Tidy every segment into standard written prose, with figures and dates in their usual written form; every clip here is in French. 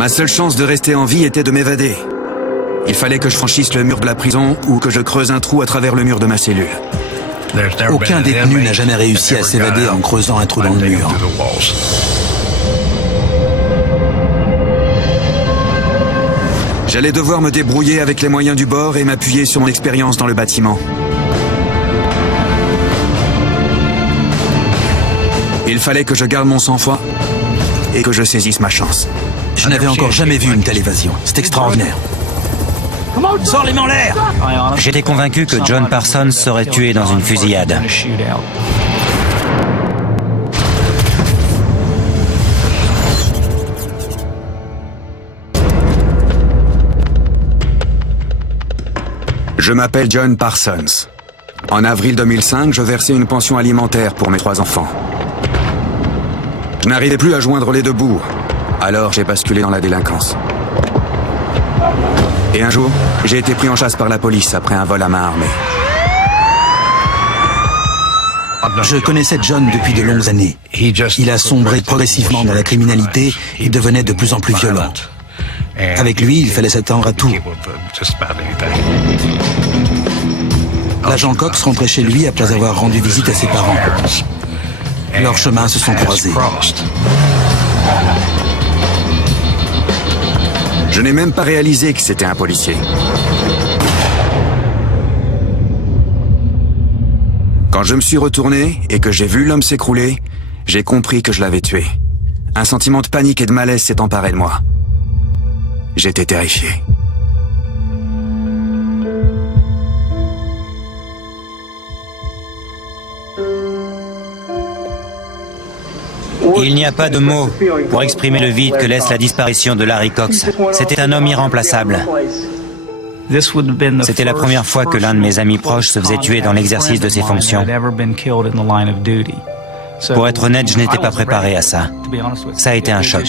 Ma seule chance de rester en vie était de m'évader. Il fallait que je franchisse le mur de la prison ou que je creuse un trou à travers le mur de ma cellule. Aucun détenu n'a jamais réussi à s'évader en creusant un trou dans le mur. J'allais devoir me débrouiller avec les moyens du bord et m'appuyer sur mon expérience dans le bâtiment. Il fallait que je garde mon sang-froid et que je saisisse ma chance. Je n'avais encore jamais vu une telle évasion. C'est extraordinaire. Sors les mains en l'air! J'étais convaincu que John Parsons serait tué dans une fusillade. Je m'appelle John Parsons. En avril 2005, je versais une pension alimentaire pour mes 3 enfants. Je n'arrivais plus à joindre les deux bouts. Alors j'ai basculé dans la délinquance. Et un jour, j'ai été pris en chasse par la police après un vol à main armée. Je connaissais John depuis de longues années. Il a sombré progressivement dans la criminalité et devenait de plus en plus violent. Avec lui, il fallait s'attendre à tout. L'agent Cox rentrait chez lui après avoir rendu visite à ses parents. Leurs chemins se sont croisés. Je n'ai même pas réalisé que c'était un policier. Quand je me suis retourné et que j'ai vu l'homme s'écrouler, j'ai compris que je l'avais tué. Un sentiment de panique et de malaise s'est emparé de moi. J'étais terrifié. Il n'y a pas de mots pour exprimer le vide que laisse la disparition de Larry Cox. C'était un homme irremplaçable. C'était la première fois que l'un de mes amis proches se faisait tuer dans l'exercice de ses fonctions. Pour être honnête, je n'étais pas préparé à ça. Ça a été un choc.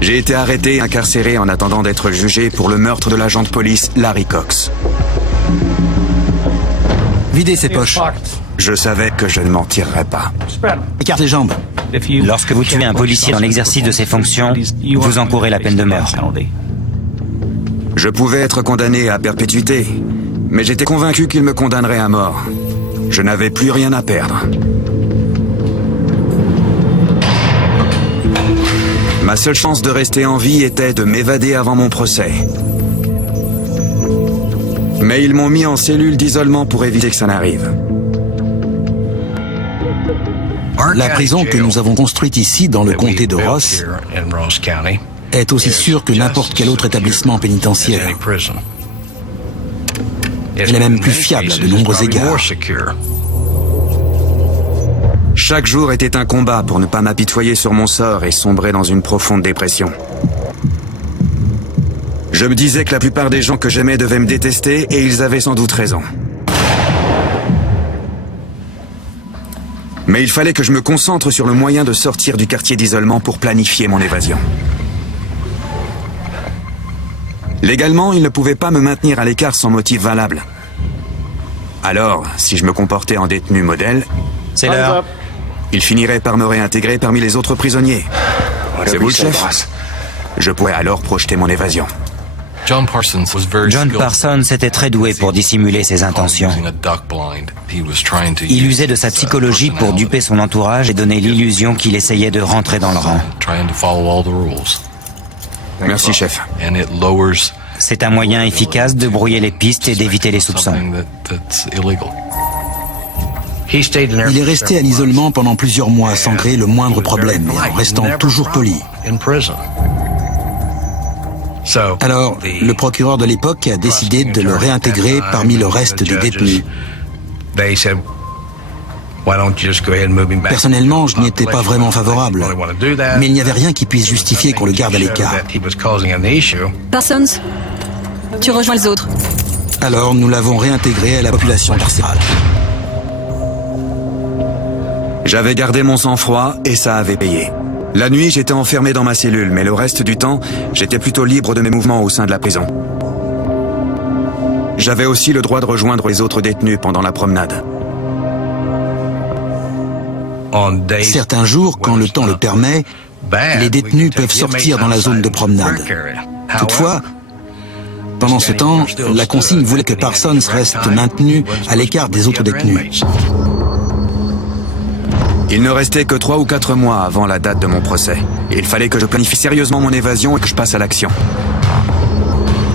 J'ai été arrêté et incarcéré en attendant d'être jugé pour le meurtre de l'agent de police Larry Cox. Videz ses poches. Je savais que je ne m'en tirerais pas. Écarte les jambes. Lorsque vous tuez un policier dans l'exercice de ses fonctions, vous encourez la peine de mort. Je pouvais être condamné à perpétuité, mais j'étais convaincu qu'il me condamnerait à mort. Je n'avais plus rien à perdre. Ma seule chance de rester en vie était de m'évader avant mon procès. Mais ils m'ont mis en cellule d'isolement pour éviter que ça n'arrive. La prison que nous avons construite ici, dans le comté de Ross, est aussi sûre que n'importe quel autre établissement pénitentiaire. Elle est même plus fiable à de nombreux égards. Chaque jour était un combat pour ne pas m'apitoyer sur mon sort et sombrer dans une profonde dépression. Je me disais que la plupart des gens que j'aimais devaient me détester et ils avaient sans doute raison. Mais il fallait que je me concentre sur le moyen de sortir du quartier d'isolement pour planifier mon évasion. Légalement, ils ne pouvaient pas me maintenir à l'écart sans motif valable. Alors, si je me comportais en détenu modèle, c'est l'heure. Ils finiraient par me réintégrer parmi les autres prisonniers. C'est vous le chef? Je pourrais alors projeter mon évasion. John Parsons était très doué pour dissimuler ses intentions. Il usait de sa psychologie pour duper son entourage et donner l'illusion qu'il essayait de rentrer dans le rang. Merci, chef. C'est un moyen efficace de brouiller les pistes et d'éviter les soupçons. Il est resté à l'isolement pendant plusieurs mois sans créer le moindre problème et en restant toujours poli. Alors, le procureur de l'époque a décidé de le réintégrer parmi le reste des détenus. Personnellement, je n'y étais pas vraiment favorable, mais il n'y avait rien qui puisse justifier qu'on le garde à l'écart. Parsons, tu rejoins les autres. Alors, nous l'avons réintégré à la population carcérale. J'avais gardé mon sang-froid et ça avait payé. La nuit, j'étais enfermé dans ma cellule, mais le reste du temps, j'étais plutôt libre de mes mouvements au sein de la prison. J'avais aussi le droit de rejoindre les autres détenus pendant la promenade. Certains jours, quand le temps le permet, les détenus peuvent sortir dans la zone de promenade. Toutefois, pendant ce temps, la consigne voulait que Parsons reste maintenu à l'écart des autres détenus. Il ne restait que 3 ou 4 mois avant la date de mon procès. Il fallait que je planifie sérieusement mon évasion et que je passe à l'action.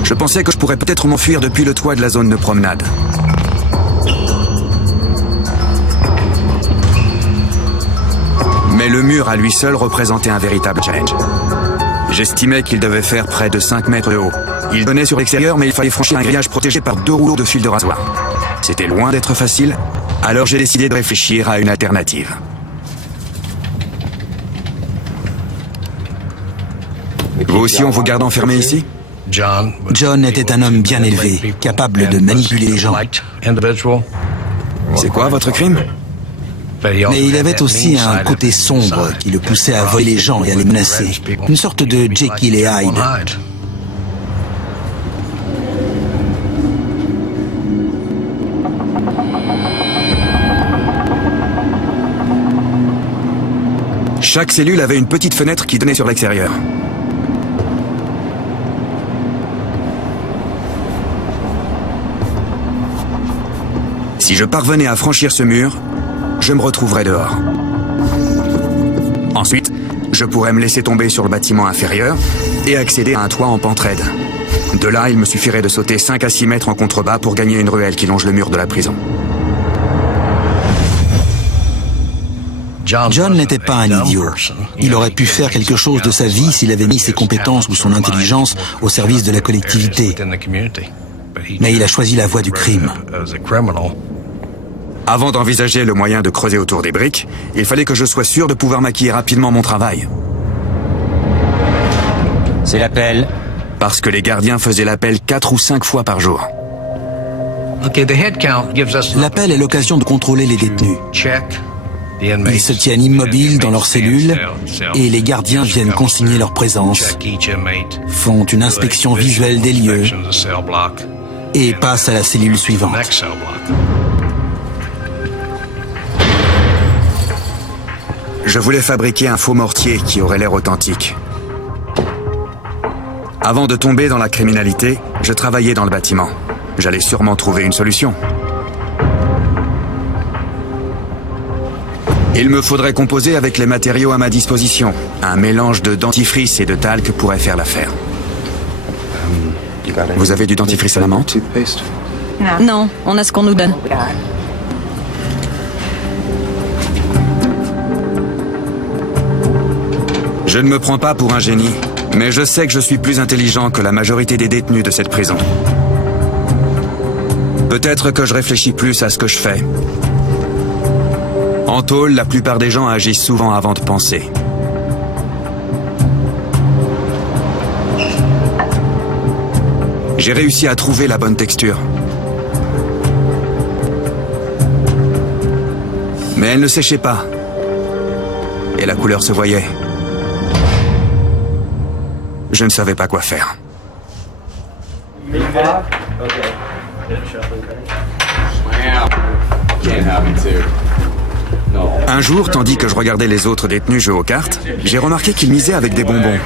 Je pensais que je pourrais peut-être m'enfuir depuis le toit de la zone de promenade. Mais le mur à lui seul représentait un véritable challenge. J'estimais qu'il devait faire près de 5 mètres de haut. Il donnait sur l'extérieur, mais il fallait franchir un grillage protégé par 2 rouleaux de fil de rasoir. C'était loin d'être facile, alors j'ai décidé de réfléchir à une alternative. Vous aussi, on vous garde enfermé ici? John était un homme bien élevé, capable de manipuler les gens. C'est quoi votre crime? Mais il avait aussi un côté sombre qui le poussait à voler les gens et à les menacer. Une sorte de Jekyll et Hyde. Chaque cellule avait une petite fenêtre qui donnait sur l'extérieur. Si je parvenais à franchir ce mur, je me retrouverais dehors. Ensuite, je pourrais me laisser tomber sur le bâtiment inférieur et accéder à un toit en pente raide. De là, il me suffirait de sauter 5 à 6 mètres en contrebas pour gagner une ruelle qui longe le mur de la prison. John n'était pas un idiot. Il aurait pu faire quelque chose de sa vie s'il avait mis ses compétences ou son intelligence au service de la collectivité. Mais il a choisi la voie du crime. Avant d'envisager le moyen de creuser autour des briques, il fallait que je sois sûr de pouvoir maquiller rapidement mon travail. C'est l'appel. Parce que les gardiens faisaient l'appel 4 ou 5 fois par jour. L'appel est l'occasion de contrôler les détenus. Ils se tiennent immobiles dans leurs cellules et les gardiens viennent consigner leur présence, font une inspection visuelle des lieux et passent à la cellule suivante. Je voulais fabriquer un faux mortier qui aurait l'air authentique. Avant de tomber dans la criminalité, je travaillais dans le bâtiment. J'allais sûrement trouver une solution. Il me faudrait composer avec les matériaux à ma disposition. Un mélange de dentifrice et de talc pourrait faire l'affaire. Vous avez du dentifrice à la menthe? Non, on a ce qu'on nous donne. Je ne me prends pas pour un génie, mais je sais que je suis plus intelligent que la majorité des détenus de cette prison. Peut-être que je réfléchis plus à ce que je fais. En tôle, la plupart des gens agissent souvent avant de penser. J'ai réussi à trouver la bonne texture. Mais elle ne séchait pas. Et la couleur se voyait. Je ne savais pas quoi faire. Un jour, tandis que je regardais les autres détenus jouer aux cartes, j'ai remarqué qu'ils misaient avec des bonbons.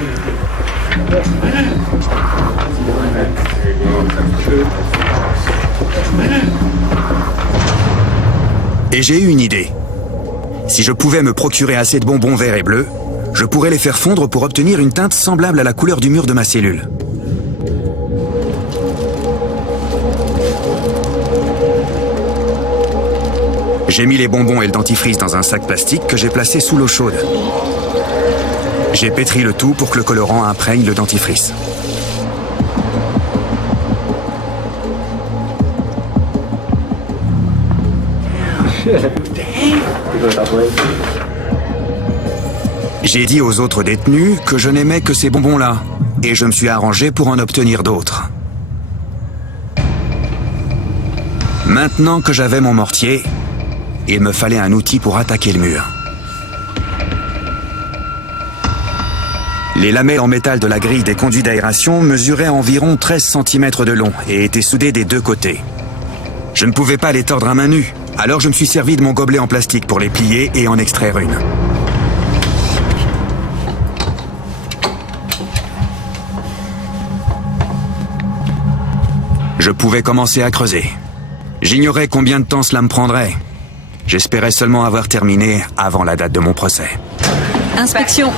Et j'ai eu une idée. Si je pouvais me procurer assez de bonbons verts et bleus, je pourrais les faire fondre pour obtenir une teinte semblable à la couleur du mur de ma cellule. J'ai mis les bonbons et le dentifrice dans un sac plastique que j'ai placé sous l'eau chaude. J'ai pétri le tout pour que le colorant imprègne le dentifrice. J'ai dit aux autres détenus que je n'aimais que ces bonbons-là, et je me suis arrangé pour en obtenir d'autres. Maintenant que j'avais mon mortier, il me fallait un outil pour attaquer le mur. Les lamelles en métal de la grille des conduits d'aération mesuraient environ 13 cm de long et étaient soudées des deux côtés. Je ne pouvais pas les tordre à main nue, alors je me suis servi de mon gobelet en plastique pour les plier et en extraire une. Je pouvais commencer à creuser. J'ignorais combien de temps cela me prendrait. J'espérais seulement avoir terminé avant la date de mon procès. Inspection.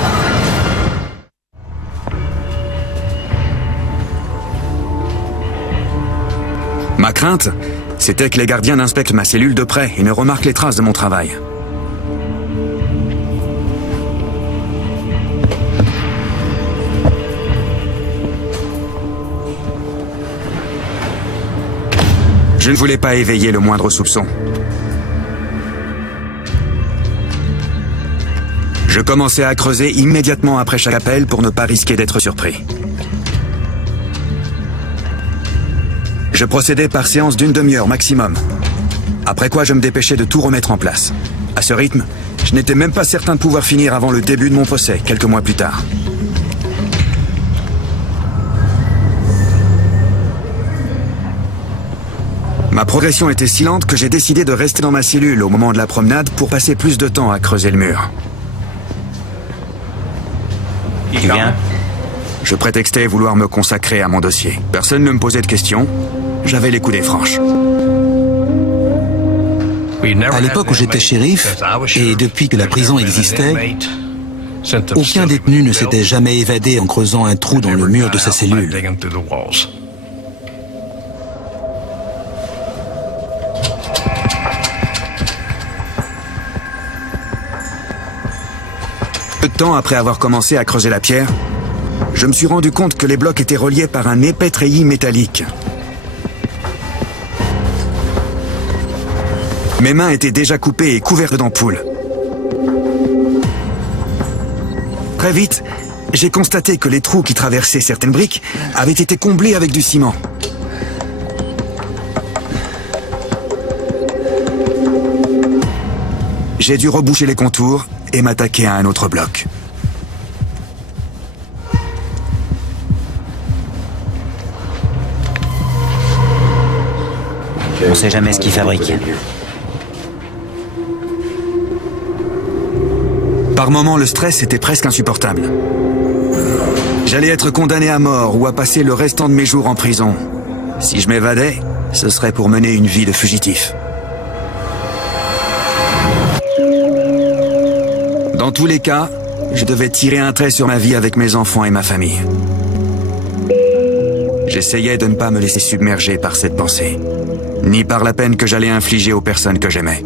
Ma crainte, c'était que les gardiens inspectent ma cellule de près et ne remarquent les traces de mon travail. Je ne voulais pas éveiller le moindre soupçon. Je commençais à creuser immédiatement après chaque appel pour ne pas risquer d'être surpris. Je procédais par séance d'une demi-heure maximum. Après quoi, je me dépêchais de tout remettre en place. À ce rythme, je n'étais même pas certain de pouvoir finir avant le début de mon procès, quelques mois plus tard. Ma progression était si lente que j'ai décidé de rester dans ma cellule au moment de la promenade pour passer plus de temps à creuser le mur. Tu viens? Je prétextais vouloir me consacrer à mon dossier. Personne ne me posait de questions. J'avais les coudées franches. À l'époque où j'étais shérif, et depuis que la prison existait, aucun détenu ne s'était jamais évadé en creusant un trou dans le mur de sa cellule. Peu de temps après avoir commencé à creuser la pierre, je me suis rendu compte que les blocs étaient reliés par un épais treillis métallique. Mes mains étaient déjà coupées et couvertes d'ampoules. Très vite, j'ai constaté que les trous qui traversaient certaines briques avaient été comblés avec du ciment. J'ai dû reboucher les contours et m'attaquer à un autre bloc. On sait jamais ce qu'ils fabriquent. Par moments, le stress était presque insupportable. J'allais être condamné à mort ou à passer le restant de mes jours en prison. Si je m'évadais, ce serait pour mener une vie de fugitif. Dans tous les cas, je devais tirer un trait sur ma vie avec mes enfants et ma famille. J'essayais de ne pas me laisser submerger par cette pensée, ni par la peine que j'allais infliger aux personnes que j'aimais.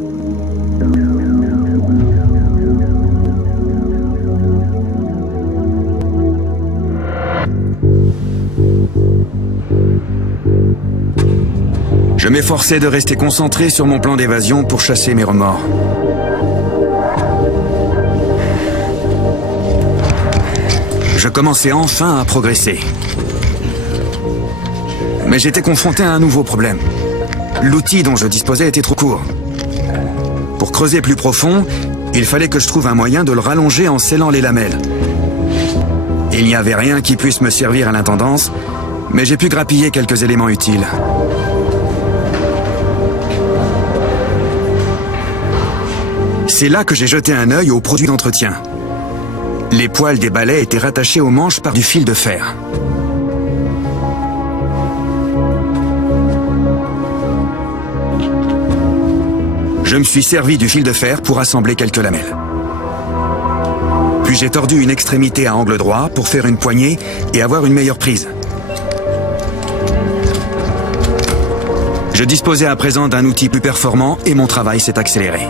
Je m'efforçais de rester concentré sur mon plan d'évasion pour chasser mes remords. Je commençais enfin à progresser. Mais j'étais confronté à un nouveau problème. L'outil dont je disposais était trop court. Pour creuser plus profond, il fallait que je trouve un moyen de le rallonger en scellant les lamelles. Il n'y avait rien qui puisse me servir à l'intendance, mais j'ai pu grappiller quelques éléments utiles. C'est là que j'ai jeté un œil aux produits d'entretien. Les poils des balais étaient rattachés aux manches par du fil de fer. Je me suis servi du fil de fer pour assembler quelques lamelles. Puis j'ai tordu une extrémité à angle droit pour faire une poignée et avoir une meilleure prise. Je disposais à présent d'un outil plus performant et mon travail s'est accéléré.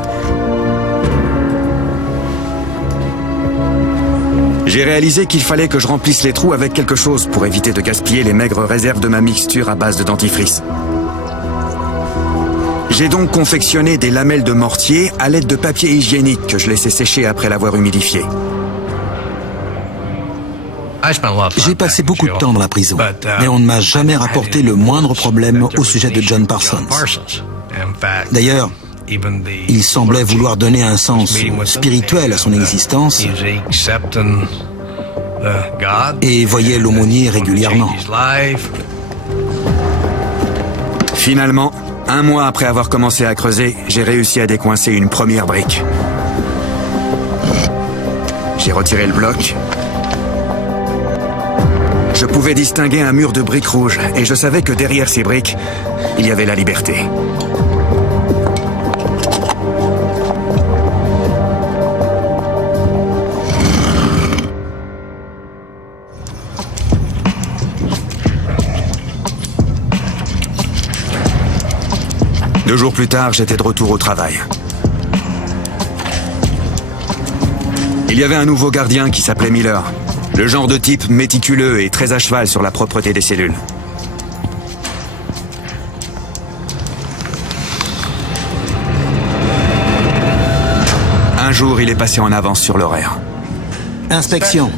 J'ai réalisé qu'il fallait que je remplisse les trous avec quelque chose pour éviter de gaspiller les maigres réserves de ma mixture à base de dentifrice. J'ai donc confectionné des lamelles de mortier à l'aide de papier hygiénique que je laissais sécher après l'avoir humidifié. J'ai passé beaucoup de temps dans la prison, mais on ne m'a jamais rapporté le moindre problème au sujet de John Parsons. D'ailleurs, il semblait vouloir donner un sens spirituel à son existence et voyait l'aumônier régulièrement. Finalement, 1 mois après avoir commencé à creuser, j'ai réussi à décoincer une première brique. J'ai retiré le bloc. Je pouvais distinguer un mur de briques rouges et je savais que derrière ces briques, il y avait la liberté. Deux jours plus tard, j'étais de retour au travail. Il y avait un nouveau gardien qui s'appelait Miller. Le genre de type méticuleux et très à cheval sur la propreté des cellules. Un jour, il est passé en avance sur l'horaire. Inspection.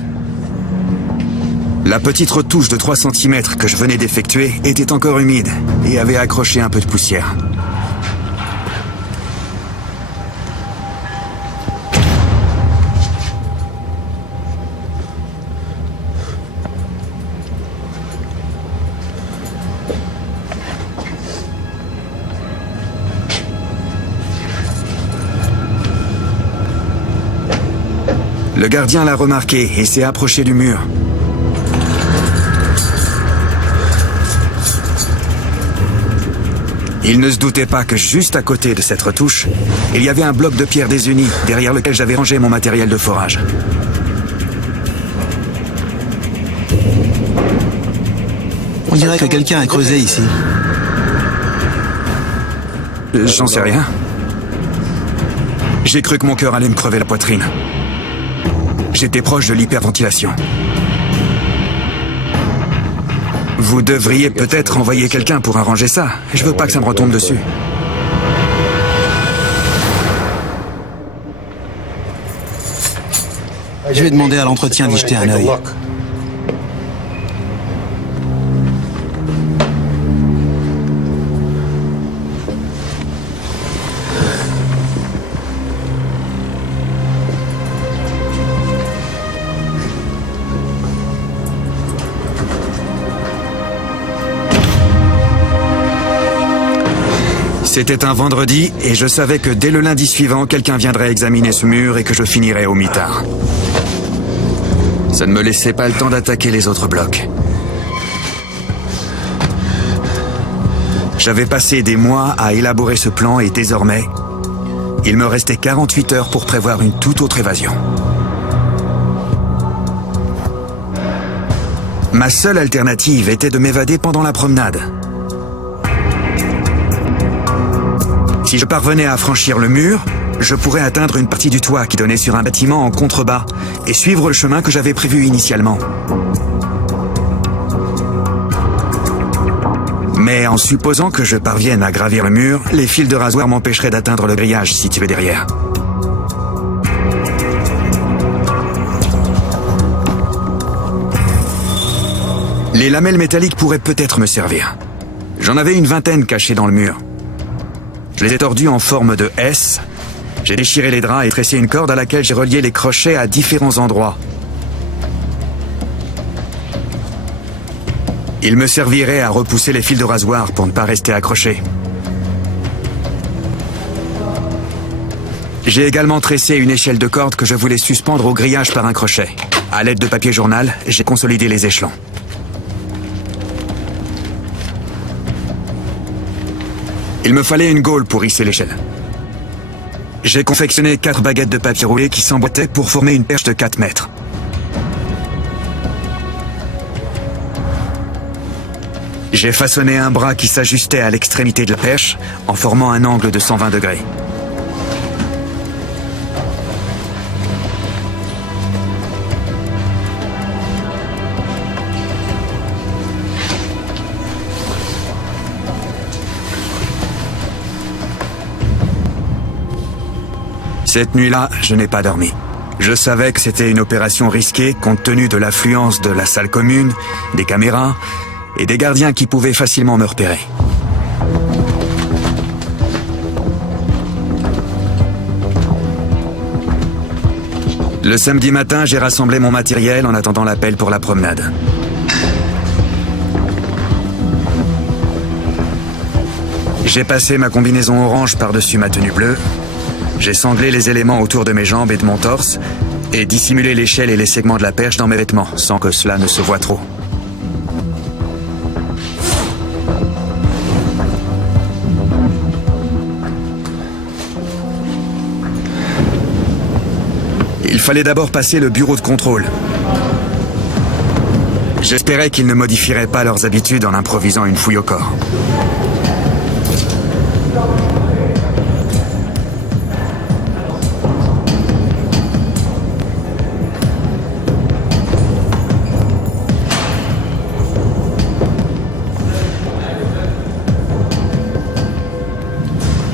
La petite retouche de 3 cm que je venais d'effectuer était encore humide et avait accroché un peu de poussière. Le gardien l'a remarqué et s'est approché du mur. Il ne se doutait pas que juste à côté de cette retouche, il y avait un bloc de pierre désuni derrière lequel j'avais rangé mon matériel de forage. On dirait que quelqu'un a creusé ici. J'en sais rien. J'ai cru que mon cœur allait me crever la poitrine. J'étais proche de l'hyperventilation. Vous devriez peut-être envoyer quelqu'un pour arranger ça. Je veux pas que ça me retombe dessus. Je vais demander à l'entretien d'y jeter un œil. C'était un vendredi et je savais que dès le lundi suivant, quelqu'un viendrait examiner ce mur et que je finirais au mitard. Ça ne me laissait pas le temps d'attaquer les autres blocs. J'avais passé des mois à élaborer ce plan et désormais, il me restait 48 heures pour prévoir une toute autre évasion. Ma seule alternative était de m'évader pendant la promenade. Si je parvenais à franchir le mur, je pourrais atteindre une partie du toit qui donnait sur un bâtiment en contrebas et suivre le chemin que j'avais prévu initialement. Mais en supposant que je parvienne à gravir le mur, les fils de rasoir m'empêcheraient d'atteindre le grillage situé derrière. Les lamelles métalliques pourraient peut-être me servir. J'en avais une vingtaine cachées dans le mur. Je les ai tordus en forme de S. J'ai déchiré les draps et tressé une corde à laquelle j'ai relié les crochets à différents endroits. Ils me serviraient à repousser les fils de rasoir pour ne pas rester accrochés. J'ai également tressé une échelle de corde que je voulais suspendre au grillage par un crochet. À l'aide de papier journal, j'ai consolidé les échelons. Il me fallait une gaule pour hisser l'échelle. J'ai confectionné 4 baguettes de papier roulé qui s'emboîtaient pour former une perche de 4 mètres. J'ai façonné un bras qui s'ajustait à l'extrémité de la perche en formant un angle de 120 degrés. Cette nuit-là, je n'ai pas dormi. Je savais que c'était une opération risquée compte tenu de l'affluence de la salle commune, des caméras et des gardiens qui pouvaient facilement me repérer. Le samedi matin, j'ai rassemblé mon matériel en attendant l'appel pour la promenade. J'ai passé ma combinaison orange par-dessus ma tenue bleue. J'ai sanglé les éléments autour de mes jambes et de mon torse et dissimulé l'échelle et les segments de la perche dans mes vêtements, sans que cela ne se voie trop. Il fallait d'abord passer le bureau de contrôle. J'espérais qu'ils ne modifieraient pas leurs habitudes en improvisant une fouille au corps.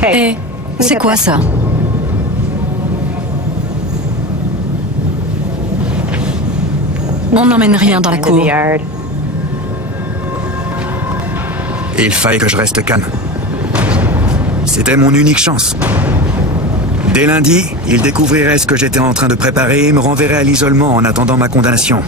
Hé, c'est quoi ça? On n'emmène rien dans la cour. Il fallait que je reste calme. C'était mon unique chance. Dès lundi, ils découvriraient ce que j'étais en train de préparer et me renverraient à l'isolement en attendant ma condamnation.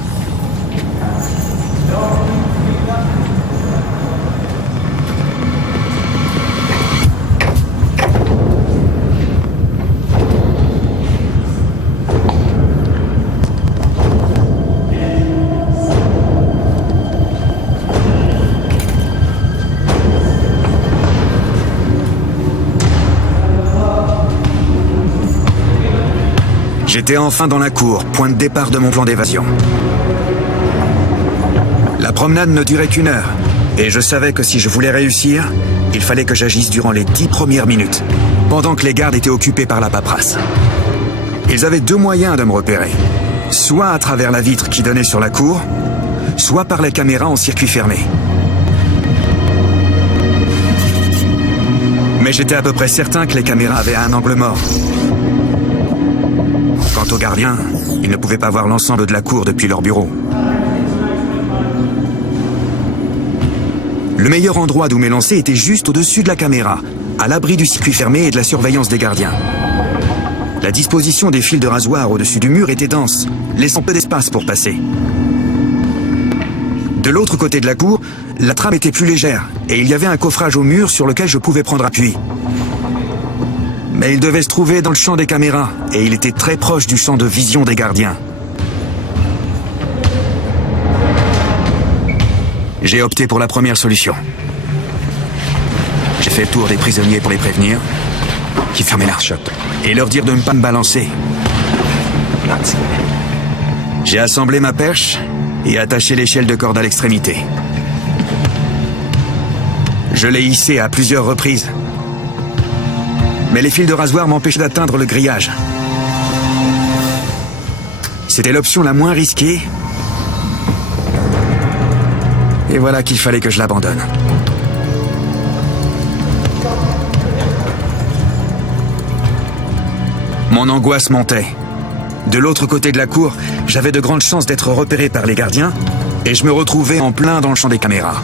J'étais enfin dans la cour, point de départ de mon plan d'évasion. La promenade ne durait qu'1 heure, et je savais que si je voulais réussir, il fallait que j'agisse durant les 10 premières minutes, pendant que les gardes étaient occupés par la paperasse. Ils avaient 2 moyens de me repérer, soit à travers la vitre qui donnait sur la cour, soit par les caméras en circuit fermé. Mais j'étais à peu près certain que les caméras avaient un angle mort. Quant aux gardiens, ils ne pouvaient pas voir l'ensemble de la cour depuis leur bureau. Le meilleur endroit d'où m'élancer était juste au-dessus de la caméra, à l'abri du circuit fermé et de la surveillance des gardiens. La disposition des fils de rasoir au-dessus du mur était dense, laissant peu d'espace pour passer. De l'autre côté de la cour, la trame était plus légère, et il y avait un coffrage au mur sur lequel je pouvais prendre appui. Mais il devait se trouver dans le champ des caméras, et il était très proche du champ de vision des gardiens. J'ai opté pour la première solution. J'ai fait le tour des prisonniers pour les prévenir, qui fermaient l'arche, et leur dire de ne pas me balancer. J'ai assemblé ma perche et attaché l'échelle de corde à l'extrémité. Je l'ai hissée à plusieurs reprises. Mais les fils de rasoir m'empêchaient d'atteindre le grillage. C'était l'option la moins risquée. Et voilà qu'il fallait que je l'abandonne. Mon angoisse montait. De l'autre côté de la cour, j'avais de grandes chances d'être repéré par les gardiens, et je me retrouvais en plein dans le champ des caméras.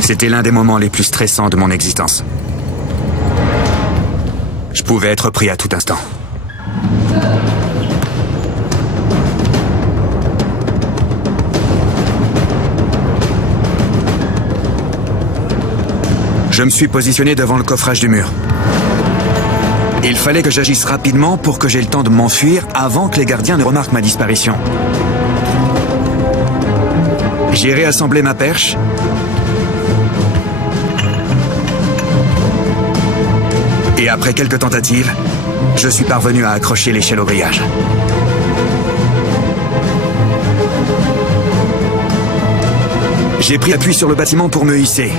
C'était l'un des moments les plus stressants de mon existence. Je pouvais être pris à tout instant. Je me suis positionné devant le coffrage du mur. Il fallait que j'agisse rapidement pour que j'aie le temps de m'enfuir avant que les gardiens ne remarquent ma disparition. J'ai réassemblé ma perche. Et après quelques tentatives, je suis parvenu à accrocher l'échelle au grillage. J'ai pris appui sur le bâtiment pour me hisser.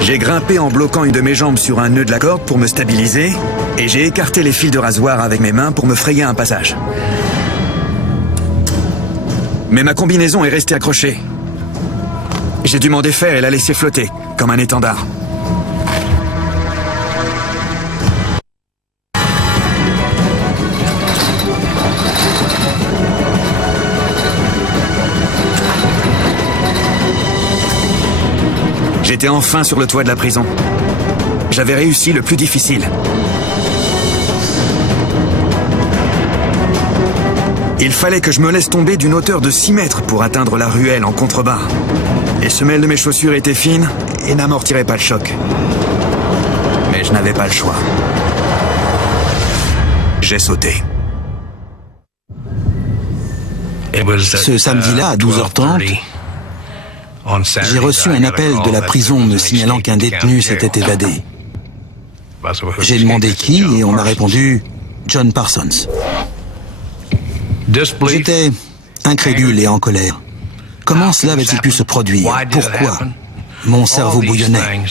J'ai grimpé en bloquant une de mes jambes sur un nœud de la corde pour me stabiliser, et j'ai écarté les fils de rasoir avec mes mains pour me frayer un passage. Mais ma combinaison est restée accrochée. J'ai dû m'en défaire et la laisser flotter, comme un étendard. J'étais enfin sur le toit de la prison. J'avais réussi le plus difficile. Il fallait que je me laisse tomber d'une hauteur de 6 mètres pour atteindre la ruelle en contrebas. Les semelles de mes chaussures étaient fines et n'amortiraient pas le choc. Mais je n'avais pas le choix. J'ai sauté. Ce samedi-là, à 12h30, j'ai reçu un appel de la prison me signalant qu'un détenu s'était évadé. J'ai demandé qui et on m'a répondu John Parsons. J'étais incrédule et en colère. Comment cela avait-il pu se produire? Pourquoi? Mon cerveau bouillonnait.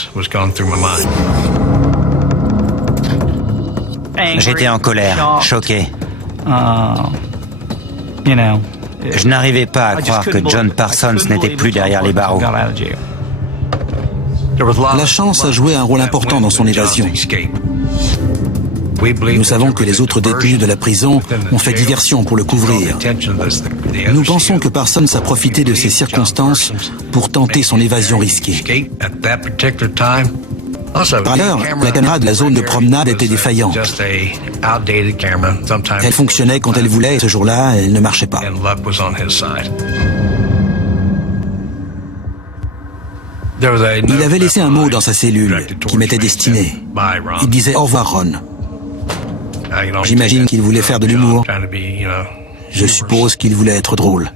J'étais en colère, choqué. Je n'arrivais pas à croire que John Parsons n'était plus derrière les barreaux. La chance a joué un rôle important dans son évasion. Nous savons que les autres détenus de la prison ont fait diversion pour le couvrir. Nous pensons que Parsons a profité de ces circonstances pour tenter son évasion risquée. Par ailleurs, la caméra de la zone de promenade était défaillante. Elle fonctionnait quand elle voulait et ce jour-là, elle ne marchait pas. Il avait laissé un mot dans sa cellule qui m'était destiné. Il disait « Au revoir, Ron ». J'imagine qu'il voulait faire de l'humour. Je suppose qu'il voulait être drôle.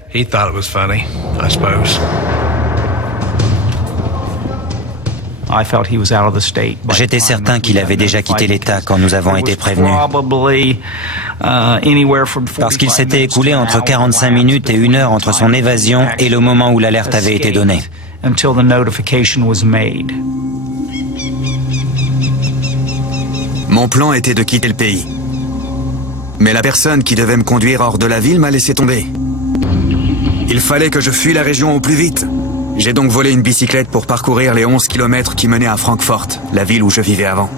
J'étais certain qu'il avait déjà quitté l'État quand nous avons été prévenus. Parce qu'il s'était écoulé entre 45 minutes et 1 heure entre son évasion et le moment où l'alerte avait été donnée. Mon plan était de quitter le pays. Mais la personne qui devait me conduire hors de la ville m'a laissé tomber. Il fallait que je fuie la région au plus vite. J'ai donc volé une bicyclette pour parcourir les 11 kilomètres qui menaient à Francfort, la ville où je vivais avant.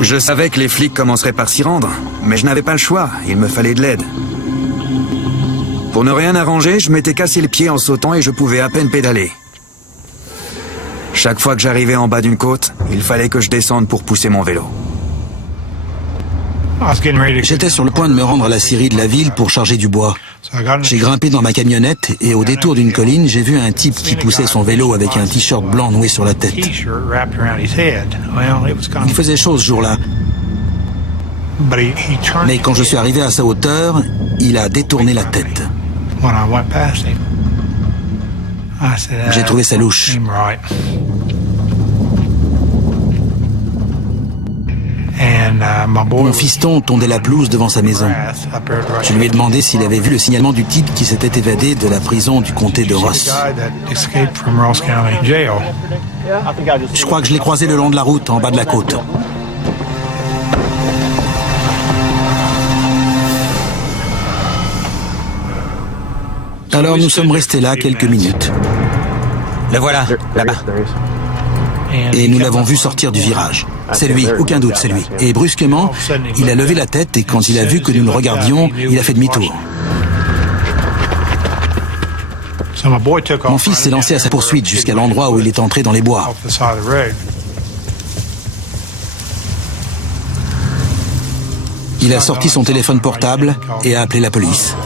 Je savais que les flics commenceraient par s'y rendre, mais je n'avais pas le choix, il me fallait de l'aide. Pour ne rien arranger, je m'étais cassé le pied en sautant et je pouvais à peine pédaler. Chaque fois que j'arrivais en bas d'une côte, il fallait que je descende pour pousser mon vélo. J'étais sur le point de me rendre à la scierie de la ville pour charger du bois. J'ai grimpé dans ma camionnette et au détour d'une colline, j'ai vu un type qui poussait son vélo avec un t-shirt blanc noué sur la tête. Il faisait chaud ce jour-là. Mais quand je suis arrivé à sa hauteur, il a détourné la tête. J'ai trouvé ça louche. Mon fiston tondait la pelouse devant sa maison. Je lui ai demandé s'il avait vu le signalement du type qui s'était évadé de la prison du comté de Ross. Je crois que je l'ai croisé le long de la route, en bas de la côte. Alors nous sommes restés là quelques minutes. Le voilà, là-bas. Et nous l'avons vu sortir du virage. C'est lui, aucun doute, c'est lui. Et brusquement, il a levé la tête et quand il a vu que nous le regardions, il a fait demi-tour. Mon fils s'est lancé à sa poursuite jusqu'à l'endroit où il est entré dans les bois. Il a sorti son téléphone portable et a appelé la police.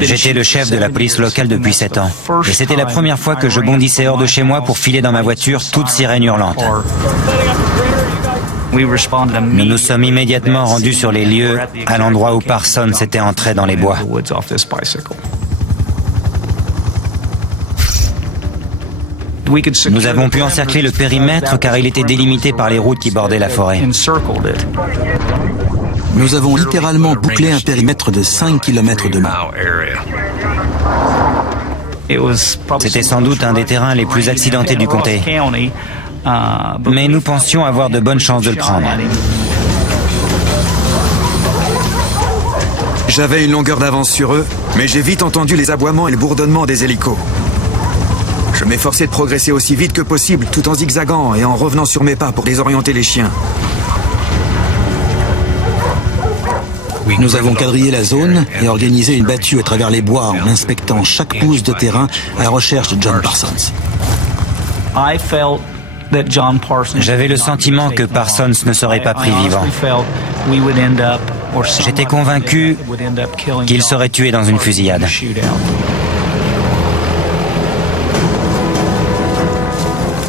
J'étais le chef de la police locale depuis 7 ans. Et c'était la première fois que je bondissais hors de chez moi pour filer dans ma voiture, toute sirène hurlante. Nous nous sommes immédiatement rendus sur les lieux, à l'endroit où Parsons s'était entré dans les bois. Nous avons pu encercler le périmètre car il était délimité par les routes qui bordaient la forêt. Nous avons littéralement bouclé un périmètre de 5 km de long. C'était sans doute un des terrains les plus accidentés du comté. Mais nous pensions avoir de bonnes chances de le prendre. J'avais une longueur d'avance sur eux, mais j'ai vite entendu les aboiements et le bourdonnement des hélicos. Je m'efforçais de progresser aussi vite que possible, tout en zigzagant et en revenant sur mes pas pour désorienter les chiens. Nous avons quadrillé la zone et organisé une battue à travers les bois en inspectant chaque pouce de terrain à la recherche de John Parsons. J'avais le sentiment que Parsons ne serait pas pris vivant. J'étais convaincu qu'il serait tué dans une fusillade.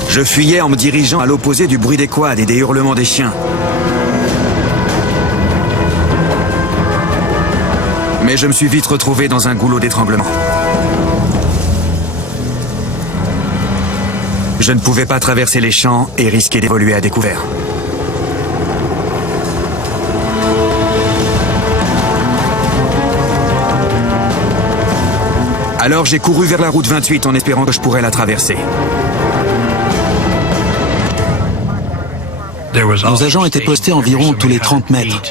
Je fuyais en me dirigeant à l'opposé du bruit des quads et des hurlements des chiens. Mais je me suis vite retrouvé dans un goulot d'étranglement. Je ne pouvais pas traverser les champs et risquer d'évoluer à découvert. Alors j'ai couru vers la route 28 en espérant que je pourrais la traverser. Nos agents étaient postés environ tous les 30 mètres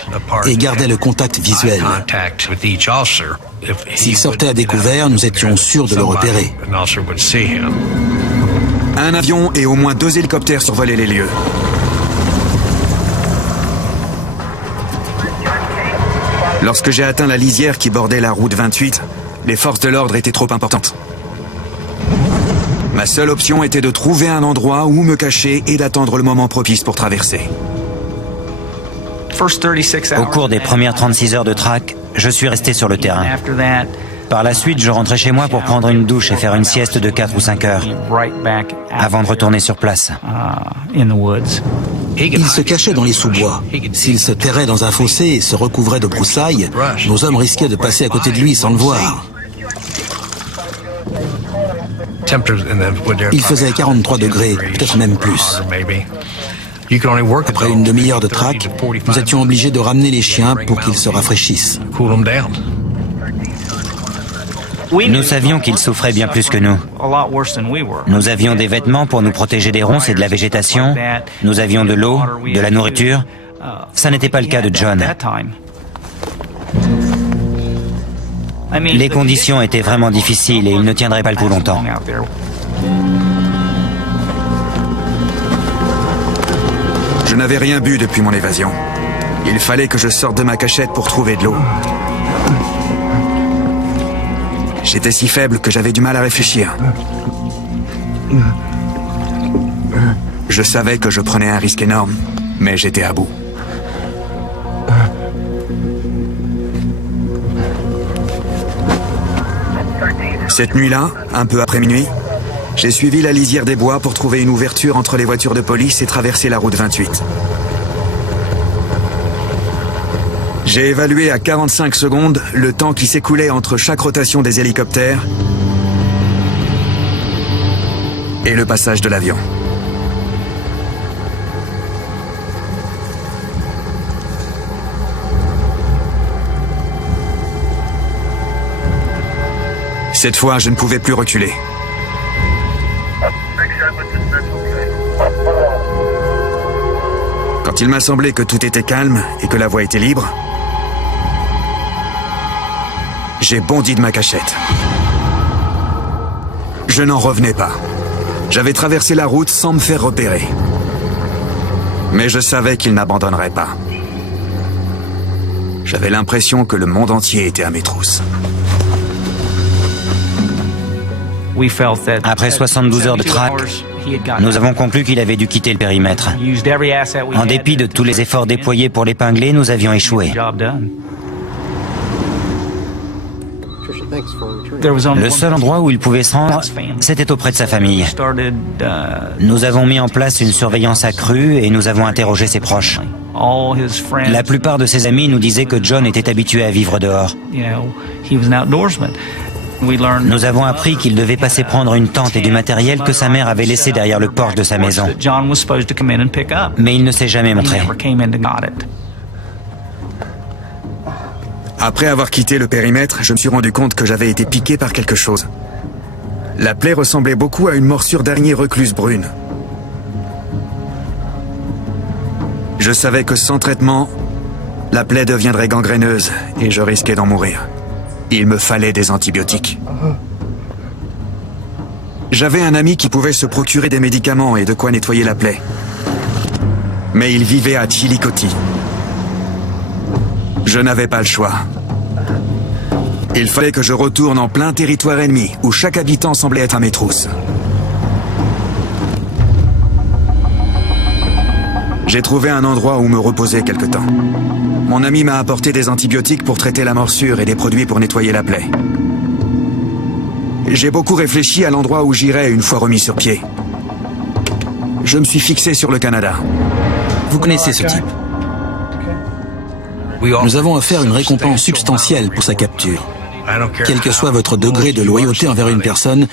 et gardaient le contact visuel. S'il sortait à découvert, nous étions sûrs de le repérer. Un avion et au moins 2 hélicoptères survolaient les lieux. Lorsque j'ai atteint la lisière qui bordait la route 28, les forces de l'ordre étaient trop importantes. Ma seule option était de trouver un endroit où me cacher et d'attendre le moment propice pour traverser. Au cours des premières 36 heures de traque, je suis resté sur le terrain. Par la suite, je rentrais chez moi pour prendre une douche et faire une sieste de 4 ou 5 heures, avant de retourner sur place. Il se cachait dans les sous-bois. S'il se terrait dans un fossé et se recouvrait de broussailles, nos hommes risquaient de passer à côté de lui sans le voir. Il faisait 43 degrés, peut-être même plus. Après une demi-heure de traque, nous étions obligés de ramener les chiens pour qu'ils se rafraîchissent. Nous savions qu'il souffrait bien plus que nous. Nous avions des vêtements pour nous protéger des ronces et de la végétation. Nous avions de l'eau, de la nourriture. Ça n'était pas le cas de John. Les conditions étaient vraiment difficiles et il ne tiendrait pas le coup longtemps. Je n'avais rien bu depuis mon évasion. Il fallait que je sorte de ma cachette pour trouver de l'eau. J'étais si faible que j'avais du mal à réfléchir. Je savais que je prenais un risque énorme, mais j'étais à bout. Cette nuit-là, un peu après minuit, j'ai suivi la lisière des bois pour trouver une ouverture entre les voitures de police et traverser la route 28. J'ai évalué à 45 secondes le temps qui s'écoulait entre chaque rotation des hélicoptères et le passage de l'avion. Cette fois, je ne pouvais plus reculer. Quand il m'a semblé que tout était calme et que la voie était libre, j'ai bondi de ma cachette. Je n'en revenais pas. J'avais traversé la route sans me faire repérer. Mais je savais qu'il n'abandonnerait pas. J'avais l'impression que le monde entier était à mes trousses. Après 72 heures de traque, nous avons conclu qu'il avait dû quitter le périmètre. En dépit de tous les efforts déployés pour l'épingler, nous avions échoué. Le seul endroit où il pouvait se rendre, c'était auprès de sa famille. Nous avons mis en place une surveillance accrue et nous avons interrogé ses proches. La plupart de ses amis nous disaient que John était habitué à vivre dehors. Nous avons appris qu'il devait passer prendre une tente et du matériel que sa mère avait laissé derrière le porche de sa maison. Mais il ne s'est jamais montré. Après avoir quitté le périmètre, je me suis rendu compte que j'avais été piqué par quelque chose. La plaie ressemblait beaucoup à une morsure d'araignée recluse brune. Je savais que sans traitement, la plaie deviendrait gangréneuse et je risquais d'en mourir. Il me fallait des antibiotiques. J'avais un ami qui pouvait se procurer des médicaments et de quoi nettoyer la plaie. Mais il vivait à Chillicothe. Je n'avais pas le choix. Il fallait que je retourne en plein territoire ennemi, où chaque habitant semblait être à mes trousses. J'ai trouvé un endroit où me reposer quelque temps. Mon ami m'a apporté des antibiotiques pour traiter la morsure et des produits pour nettoyer la plaie. J'ai beaucoup réfléchi à l'endroit où j'irais une fois remis sur pied. Je me suis fixé sur le Canada. Vous connaissez ce type. Nous avons offert une récompense substantielle pour sa capture. Quel que soit votre degré de loyauté envers une personne,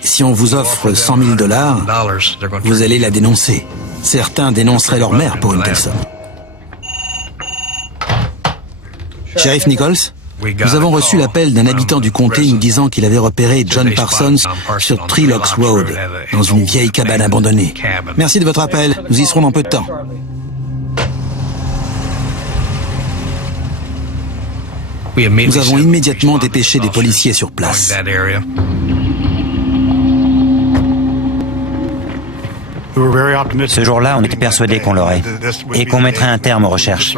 si on vous offre 100 000 $, vous allez la dénoncer. Certains dénonceraient leur mère pour une telle somme. Shérif Nichols, nous avons reçu l'appel d'un habitant du comté nous disant qu'il avait repéré John Parsons sur Three Locks Road, dans une vieille cabane abandonnée. Merci de votre appel, nous y serons dans peu de temps. Nous avons immédiatement dépêché des policiers sur place. Ce jour-là, on était persuadés qu'on l'aurait et qu'on mettrait un terme aux recherches.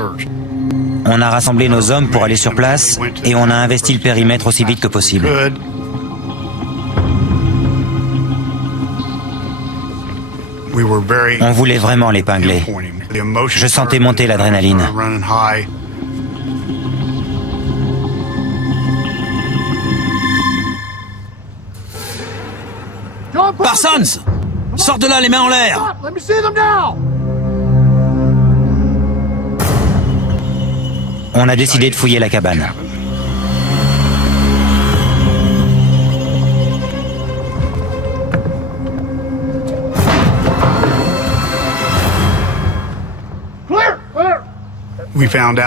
On a rassemblé nos hommes pour aller sur place et on a investi le périmètre aussi vite que possible. On voulait vraiment l'épingler. Je sentais monter l'adrénaline. Parsons! Sors de là, les mains en l'air! On a décidé de fouiller la cabane.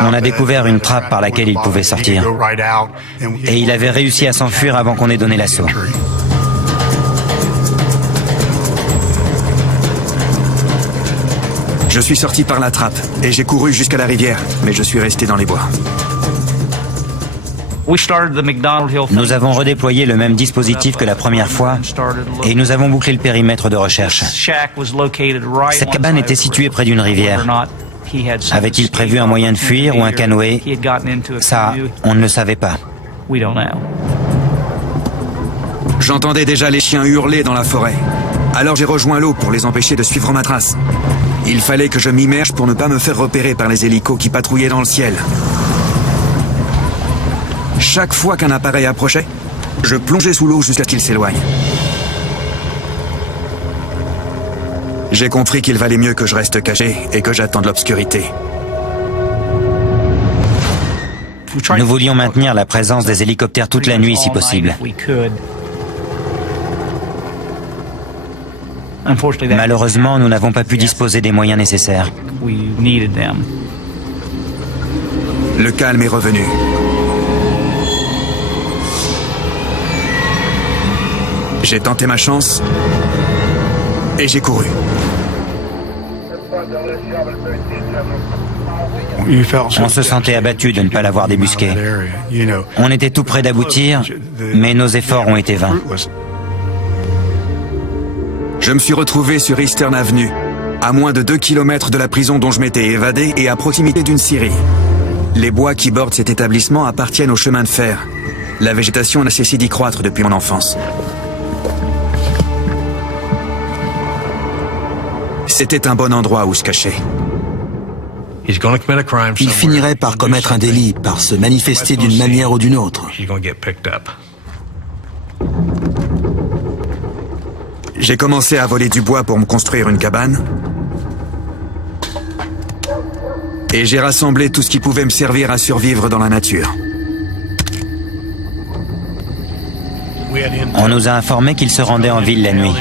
On a découvert une trappe par laquelle il pouvait sortir. Et il avait réussi à s'enfuir avant qu'on ait donné l'assaut. Je suis sorti par la trappe et j'ai couru jusqu'à la rivière, mais je suis resté dans les bois. Nous avons redéployé le même dispositif que la première fois et nous avons bouclé le périmètre de recherche. Cette cabane était située près d'une rivière. Avait-il prévu un moyen de fuir ou un canoë? Ça, on ne le savait pas. J'entendais déjà les chiens hurler dans la forêt. Alors j'ai rejoint l'eau pour les empêcher de suivre ma trace. Il fallait que je m'immerge pour ne pas me faire repérer par les hélicos qui patrouillaient dans le ciel. Chaque fois qu'un appareil approchait, je plongeais sous l'eau jusqu'à ce qu'il s'éloigne. J'ai compris qu'il valait mieux que je reste caché et que j'attende l'obscurité. Nous voulions maintenir la présence des hélicoptères toute la nuit si possible. Malheureusement, nous n'avons pas pu disposer des moyens nécessaires. Le calme est revenu. J'ai tenté ma chance et j'ai couru. On se sentait abattu de ne pas l'avoir débusqué. On était tout près d'aboutir, mais nos efforts ont été vains. Je me suis retrouvé sur Eastern Avenue, à moins de 2 kilomètres de la prison dont je m'étais évadé et à proximité d'une scierie. Les bois qui bordent cet établissement appartiennent au chemin de fer. La végétation n'a cessé d'y croître depuis mon enfance. C'était un bon endroit où se cacher. Il finirait par commettre un délit, par se manifester d'une manière ou d'une autre. J'ai commencé à voler du bois pour me construire une cabane. Et j'ai rassemblé tout ce qui pouvait me servir à survivre dans la nature. On nous a informé qu'il se rendait en ville la nuit,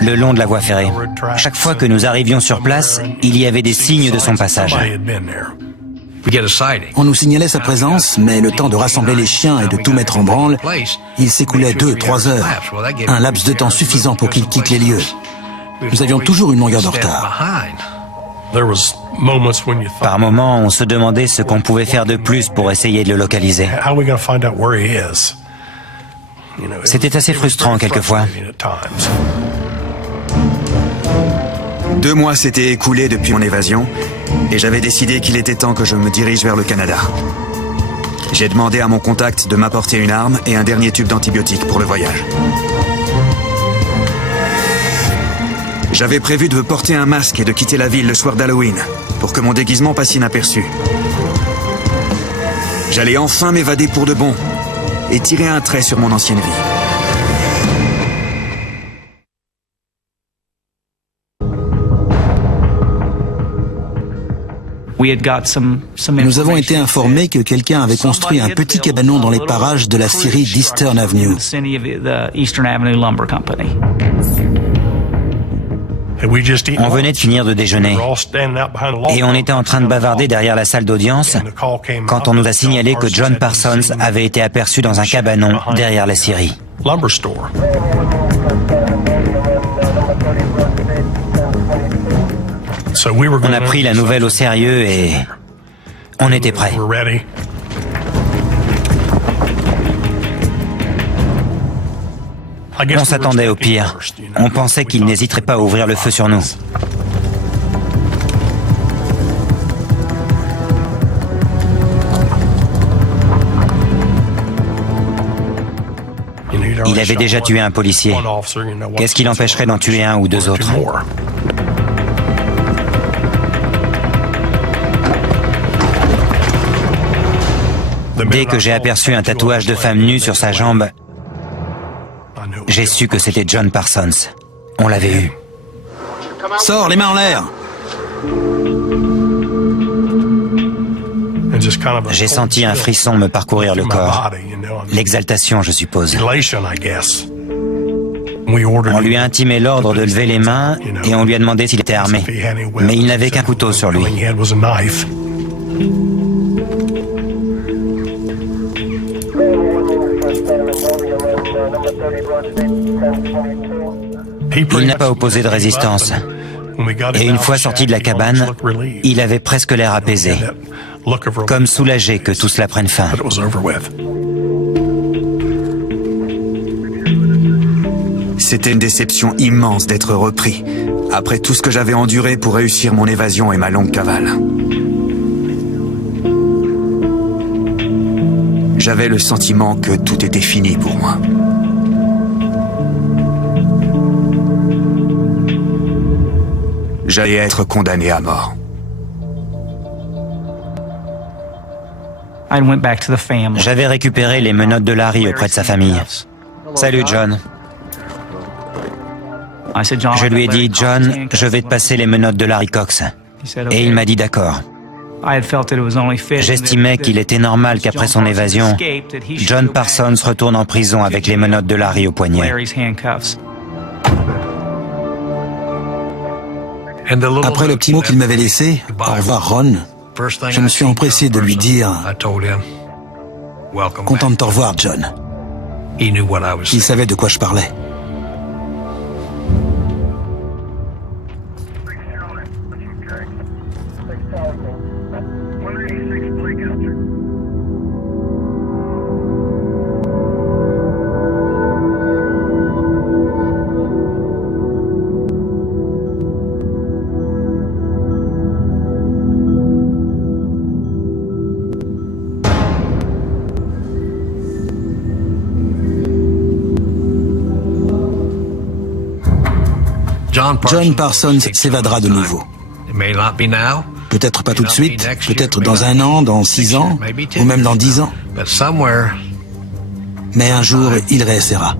le long de la voie ferrée. Chaque fois que nous arrivions sur place, il y avait des signes de son passage. On nous signalait sa présence, mais le temps de rassembler les chiens et de tout mettre en branle, il s'écoulait 2-3 heures, un laps de temps suffisant pour qu'il quitte les lieux. Nous avions toujours une longueur de retard. Par moments, on se demandait ce qu'on pouvait faire de plus pour essayer de le localiser. C'était assez frustrant quelquefois. 2 mois s'étaient écoulés depuis mon évasion et j'avais décidé qu'il était temps que je me dirige vers le Canada. J'ai demandé à mon contact de m'apporter une arme et un dernier tube d'antibiotiques pour le voyage. J'avais prévu de porter un masque et de quitter la ville le soir d'Halloween, pour que mon déguisement passe inaperçu. J'allais enfin m'évader pour de bon et tirer un trait sur mon ancienne vie. Nous avons été informés que quelqu'un avait construit un petit cabanon dans les parages de la scierie d'Eastern Avenue. On venait de finir de déjeuner et on était en train de bavarder derrière la salle d'audience quand on nous a signalé que John Parsons avait été aperçu dans un cabanon derrière la scierie. On a pris la nouvelle au sérieux et on était prêts. On s'attendait au pire. On pensait qu'il n'hésiterait pas à ouvrir le feu sur nous. Il avait déjà tué un policier. Qu'est-ce qui l'empêcherait d'en tuer un ou deux autres? Dès que j'ai aperçu un tatouage de femme nue sur sa jambe, j'ai su que c'était John Parsons. On l'avait eu. Sors, les mains en l'air! J'ai senti un frisson me parcourir le corps. L'exaltation, je suppose. On lui a intimé l'ordre de lever les mains et on lui a demandé s'il était armé. Mais il n'avait qu'un couteau sur lui. Il n'a pas opposé de résistance. Et une fois sorti de la cabane, il avait presque l'air apaisé, comme soulagé que tout cela prenne fin. C'était une déception immense d'être repris, après tout ce que j'avais enduré pour réussir mon évasion et ma longue cavale. J'avais le sentiment que tout était fini pour moi. J'allais être condamné à mort. J'avais récupéré les menottes de Larry auprès de sa famille. Salut John. Je lui ai dit, John, je vais te passer les menottes de Larry Cox. Et il m'a dit d'accord. J'estimais qu'il était normal qu'après son évasion, John Parsons retourne en prison avec les menottes de Larry au poignet. Après le petit mot qu'il m'avait laissé, au revoir Ron, je me suis empressé de lui dire « Content de te revoir, John ». Il savait de quoi je parlais. John Parsons s'évadera de nouveau. Peut-être pas tout de suite, peut-être dans 1 an, dans 6 ans, ou même dans 10 ans. Mais un jour, il réessayera.